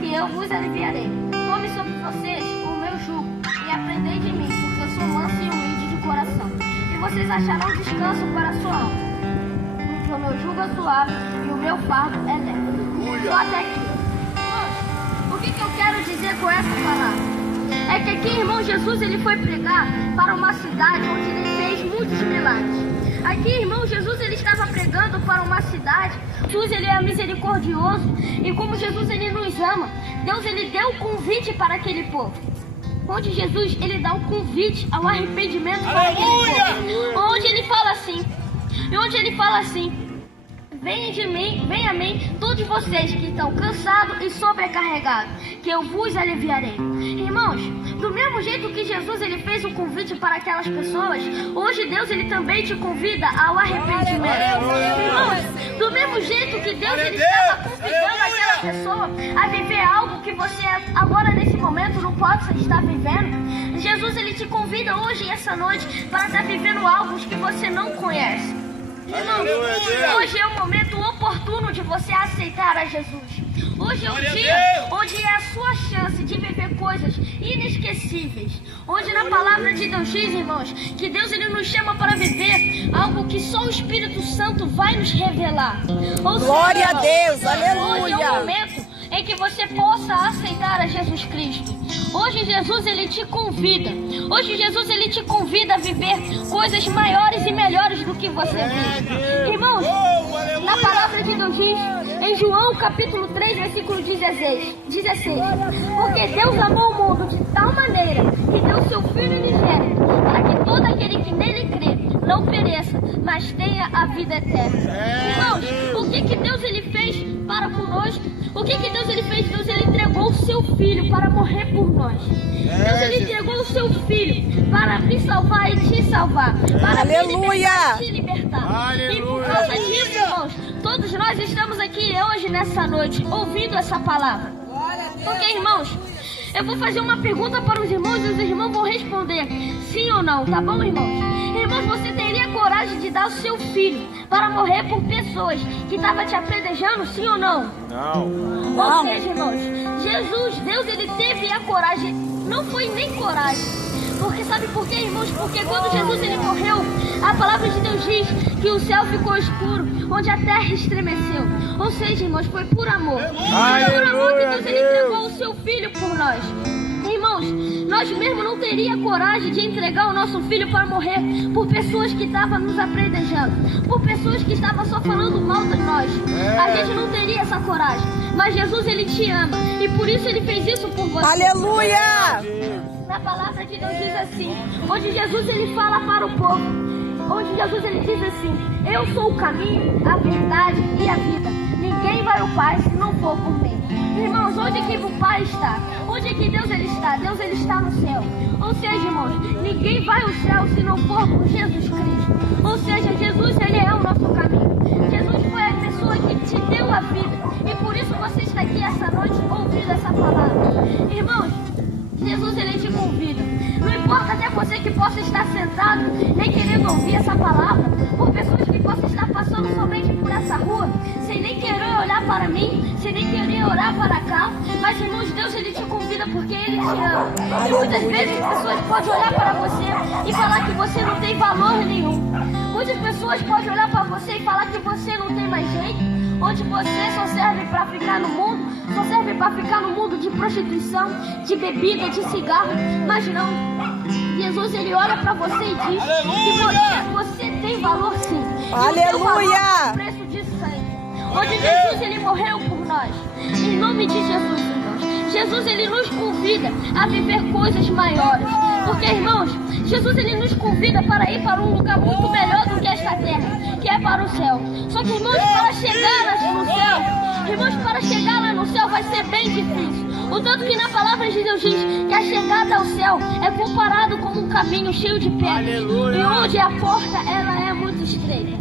que eu vos aliviarei. Tome sobre vocês o meu jugo e aprendei de mim, porque eu sou manso e humilde de coração. E vocês acharão descanso para a sua alma. Porque o meu jugo é suave e o meu fardo é leve. Só até aqui. Mas, o que eu quero dizer com essa palavra? É que aqui, irmão, Jesus ele foi pregar para uma cidade onde ele fez muitos milagres. Aqui, irmão, Jesus ele estava pregando para uma cidade. Jesus ele é misericordioso e como Jesus ele nos ama, Deus ele deu o convite para aquele povo. Onde Jesus ele dá o convite ao arrependimento para aquele povo. Onde ele fala assim, venham de mim, venham a mim, todos vocês que estão cansados e sobrecarregados, que eu vos aliviarei. Irmãos, do mesmo jeito que Jesus ele fez o convite para aquelas pessoas, hoje Deus ele também te convida ao arrependimento. Irmãos, do mesmo jeito que Deus ele estava convidando aquela pessoa a viver algo que você agora nesse momento não possa estar vivendo, Jesus ele te convida hoje e essa noite para estar vivendo algo que você não conhece. Irmão, hoje é o momento oportuno de você aceitar a Jesus. Hoje é o dia onde é a sua chance de viver coisas inesquecíveis. Onde na palavra de Deus diz, irmãos, que Deus ele nos chama para viver algo que só o Espírito Santo vai nos revelar. Glória a Deus, aleluia. Hoje é o momento em que você possa aceitar a Jesus Cristo. Hoje Jesus ele te convida. Hoje Jesus ele te convida a viver coisas maiores e melhores do que você vive. Irmãos, na palavra de Deus diz em João capítulo 3, versículo 16, porque Deus amou o mundo de tal maneira que deu seu Filho unigênito para que todo aquele que nele crê não pereça, mas tenha a vida eterna. Irmãos, o que Deus ele fez para conosco? O que Deus ele fez? Deus ele entregou o seu Filho para morrer por nós. Deus ele entregou o seu Filho para me salvar e te salvar, para me te libertar. E por causa disso, irmãos, todos nós estamos aqui hoje, nessa noite, ouvindo essa palavra. Porque, irmãos, eu vou fazer uma pergunta para os irmãos e os irmãos vão responder sim ou não, tá bom, irmãos? Irmãos, você teria coragem de dar o seu filho para morrer por pessoas que estavam te apedrejando, sim ou não? Não. Ou seja, irmãos, Jesus, Deus, ele teve a coragem, não foi nem coragem. Porque sabe por quê, irmãos? Porque quando Jesus ele morreu, a palavra de Deus diz que o céu ficou escuro, onde a terra estremeceu. Ou seja, irmãos, foi por amor. Foi por amor que Deus ele entregou o seu filho por nós. Irmãos, nós mesmos não teríamos coragem de entregar o nosso filho para morrer por pessoas que estavam nos apredejando, por pessoas que estavam só falando mal de nós. A gente não teria essa coragem. Mas Jesus ele te ama e por isso ele fez isso por você. Aleluia! Na palavra de Deus diz assim, onde Jesus ele fala para o povo, onde Jesus ele diz assim, eu sou o caminho, a verdade e a vida. Ninguém vai ao Pai se não for por mim. Irmãos, onde é que o Pai está? Onde é que Deus ele está? Deus ele está no céu. Ou seja, irmãos, ninguém vai ao céu se não for por Jesus Cristo. Ou seja, Jesus ele é o nosso caminho. Jesus foi a pessoa que te deu a vida. E por isso você está aqui essa noite ouvindo essa palavra. Irmãos, Jesus ele te convida. Não importa até você que possa estar sentado, nem querendo ouvir essa palavra, por pessoas que possam estar passando somente por essa rua, sem nem querer olhar para mim, sem nem querer orar para cá. Mas, irmãos, Deus ele te convida porque ele te ama. E muitas vezes as pessoas podem olhar para você e falar que você não tem valor nenhum. Muitas pessoas podem olhar para você e falar que você não tem mais jeito. Onde você só serve para ficar no mundo, só serve para ficar no mundo de prostituição, de bebida, de cigarro. Mas não, Jesus ele olha para você e diz que você tem valor sim. Aleluia! É preço de sangue. Onde Jesus ele morreu por nós. Em nome de Jesus, irmãos. Jesus ele nos convida a viver coisas maiores. Porque, irmãos, Jesus ele nos convida para ir para um lugar muito melhor do que esta terra, que é para o céu. Só que, irmãos, para chegar lá no céu, irmãos, para chegar lá no céu vai ser bem difícil. O tanto que na palavra de Deus diz que a chegada ao céu é comparado com um caminho cheio de pedras. E onde a porta ela é muito estreita.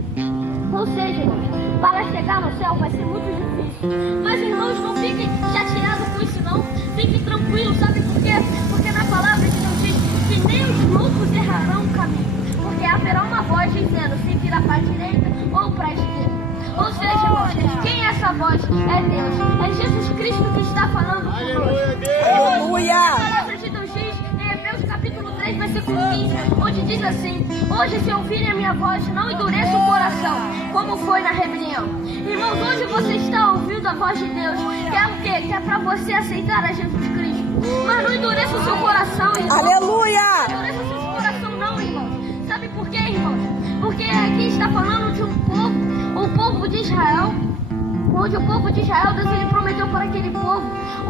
Ou seja, irmãos, para chegar no céu vai ser muito difícil. Mas, irmãos, não fiquem chateados com isso não. Fiquem tranquilos, sabe por quê? Porque na palavra de Deus diz que nem os loucos errarão o caminho. Porque haverá uma voz dizendo se vira para a direita ou para a esquerda. Ou seja, irmãos, quem é essa voz? É Deus. É é Jesus Cristo que está falando conosco. Aleluia. A palavra de Deus diz em Hebreus capítulo 3, versículo 15, onde diz assim: hoje, se ouvirem a minha voz, não endureça o coração, como foi na rebelião. Irmãos, hoje você está ouvindo a voz de Deus, que é o quê? Que é para você aceitar a Jesus Cristo. Mas não endureça o seu coração, irmão. Aleluia. Não endureça o seu coração, não, irmão. Sabe por quê, irmão? Porque aqui está falando de um povo, o povo de Israel, onde o povo de Israel, Deus ele prometeu para aquele povo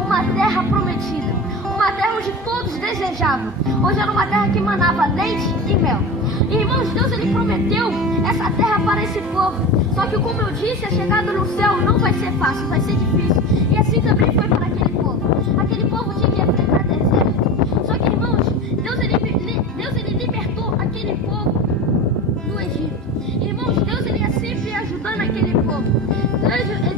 uma terra prometida, uma terra onde todos desejavam, onde era uma terra que manava leite e mel. Irmãos, Deus ele prometeu essa terra para esse povo, só que como eu disse, a chegada no céu não vai ser fácil, vai ser difícil, e assim também foi para aquele povo tinha que enfrentar deserto. Só que, irmãos, Deus ele libertou aquele povo do Egito. Irmãos, Deus ele ia sempre ajudando aquele povo.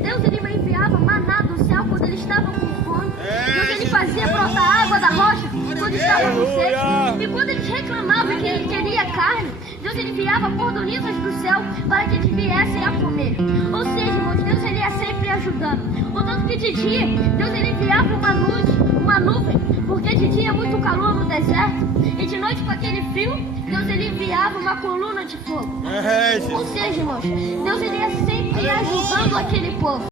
Deus ele enviava maná do céu quando eles estavam com fome. Deus ele fazia brotar água da rocha quando estavam com sede. E quando eles reclamavam que ele queria carne, Deus ele enviava cordonizas do céu para que eles viessem a comer. Ou seja, irmãos, Deus ele ia sempre ajudando. O tanto que de dia, Deus ele enviava uma nuvem, porque de dia é muito calor no deserto, e de noite com aquele frio, Deus ele enviava uma coluna de fogo. Ou seja, irmãos, Deus ele ia sempre ajudando aquele povo.